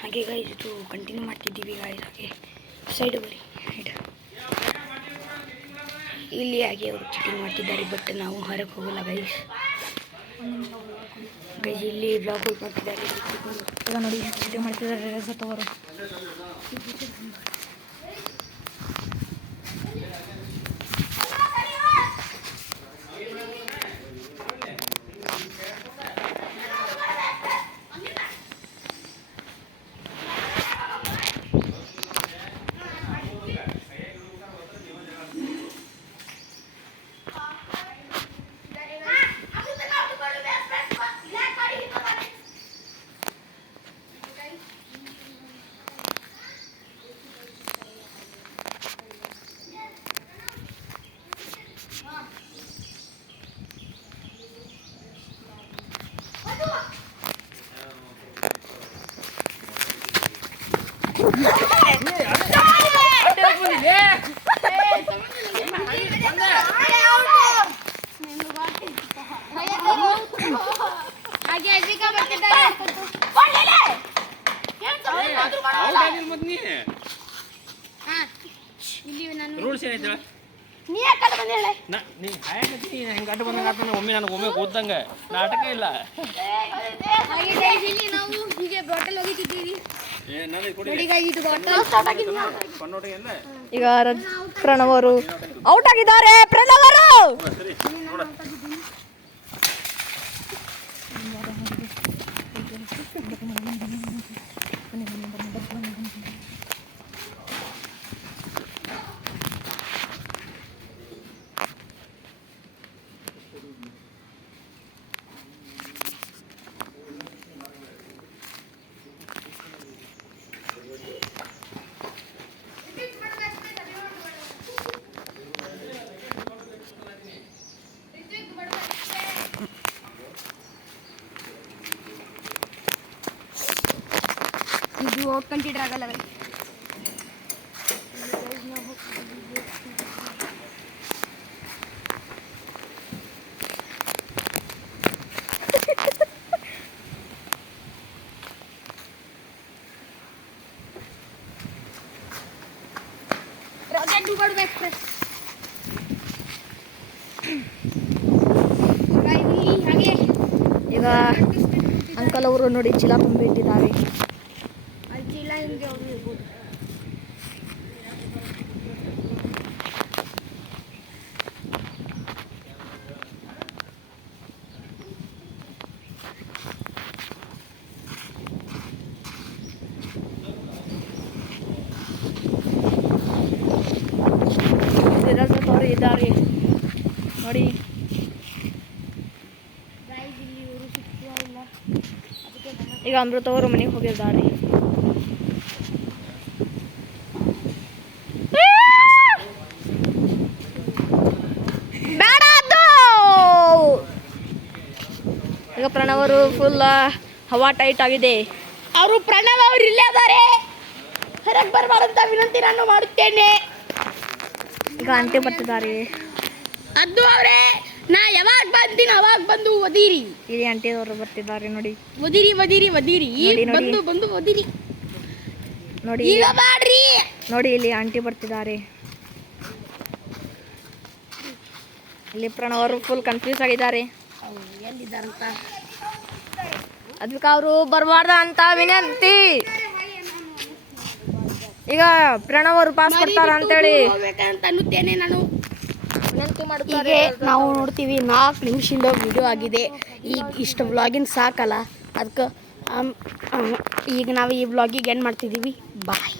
ಹಾಗೆ ಗೈಸ್ ಇದು ಕಂಟಿನ್ಯೂ ಮಾಡ್ತಿದ್ದೀವಿ ಗೈಸ್. ಹಾಗೆ ಸೈಡ್ ಬರಿ ಸೈಡ್ ಇಲ್ಲಿ ಹಾಗೆ ಅವರು ಚೀಟಿಂಗ್ ಮಾಡ್ತಿದ್ದಾರೆ, ಬಟ್ ನಾವು ಹೊರಗೆ ಹೋಗಲ್ಲ ಗೈಸ್. ಗೈಸ್ ಇಲ್ಲಿ ಬ್ಲಾಗ್ ಮಾಡ್ತಿದ್ದಾರೆ, ಈಗ ನೋಡಿ ಚೀಟಿಂಗ್ ಮಾಡ್ತಿದ್ದಾರೆ ರಜತ್ ಅವರು. ರೂಲ್ಸ್ ಏನೈತಿ ಒಮ್ಮೆ ನನಗೆ ಒಮ್ಮೆ ಓದ್ದಂಗೆ ನಾಟಕ ಇಲ್ಲ. ನಾವು ಹೀಗೆ ಬಾಟಲ್ ಹೋಗಿದ್ದೀವಿ. ಈಗ ಪ್ರಣವ್ ಅವರು ಔಟ್ ಆಗಿದ್ದಾರೆ. ಪ್ರಣವ್ ಅವರು ಇದು ಕನ್ಸಿಡರ್ ಆಗಲ್ಲ. ಈಗ ಅಂಕಲ್ ಅವರು ನೋಡಿ ಚೀಲ ತುಂಬಿಟ್ಟಿದ್ದಾರೆ. ಇದ್ದಾರೆ ನೋಡಿ. ಈಗ ಅಮೃತ ಅವರು ಮನೆಗೆ ಹೋಗಿದ್ದಾರೆ. ಈಗ ಪ್ರಣವ್ ಅವರು ಫುಲ್ ಹವಾ ಟೈಟ್ ಆಗಿದೆ. ಅವರು ಪ್ರಣವ್ ಅವರು ಇಲ್ಲೇ ಅದಾರೆ, ಹೊರಗೆ ಬರಬಾರಂತ ವಿನಂತಿ ನಾನು ಮಾಡುತ್ತೇನೆ. ಈಗ ಆಂಟಿ ಬರ್ತಿದ್ದಾರೆ. ಅದು ಅವರೇ ನಾ ಯಾವಾಗ ಬಂದಿನ ಅವಾಗ ಬಂದು ಒದಿರಿ. ಇಲ್ಲಿ ಆಂಟಿ ಅವರು ಬರ್ತಿದ್ದಾರೆ ನೋಡಿ. ಒದಿರಿ ಒದಿರಿ ಒದಿರಿ ಬಂದು ಬಂದು ಒದಿರಿ ನೋಡಿ. ಈಗ ಮಾಡ್ರಿ ನೋಡಿ ಇಲ್ಲಿ ಆಂಟಿ ಬರ್ತಿದ್ದಾರೆ. ಇಲ್ಲಿ ಪ್ರಣವ್ ಅವರು ಫುಲ್ ಕನ್ಫ್ಯೂಸ್ ಆಗಿದ್ದಾರೆ. ಎಲ್ಲಿದ್ದಾರಂತ ಅದಕ್ಕೆ ಅವರು ಬರಬಾರ್ದ ಅಂತ ವಿನಂತಿ. ಈಗ ಪ್ರಣವ್ ಅವರು ಪಾಸ್ ಕೊಡ್ತಾರ ಅಂತೇಳಿ ಅನ್ನುತ್ತೇನೆ ನಾನು ವಿನಂತಿ ಮಾಡುತ್ತಾರೆ. ನಾವು ನೋಡ್ತೀವಿ 4 ನಿಮಿಷದಿಂದ ವಿಡಿಯೋ ಆಗಿದೆ. ಈಗ ಇಷ್ಟು ವ್ಲಾಗಿನ್ ಸಾಕಲ್ಲ, ಅದಕ್ಕೆ ಈಗ ನಾವು ಈ ವ್ಲಾಗಿಗೆ ಎಂಡ್ ಮಾಡ್ತಿದ್ದೀವಿ. ಬಾಯ್.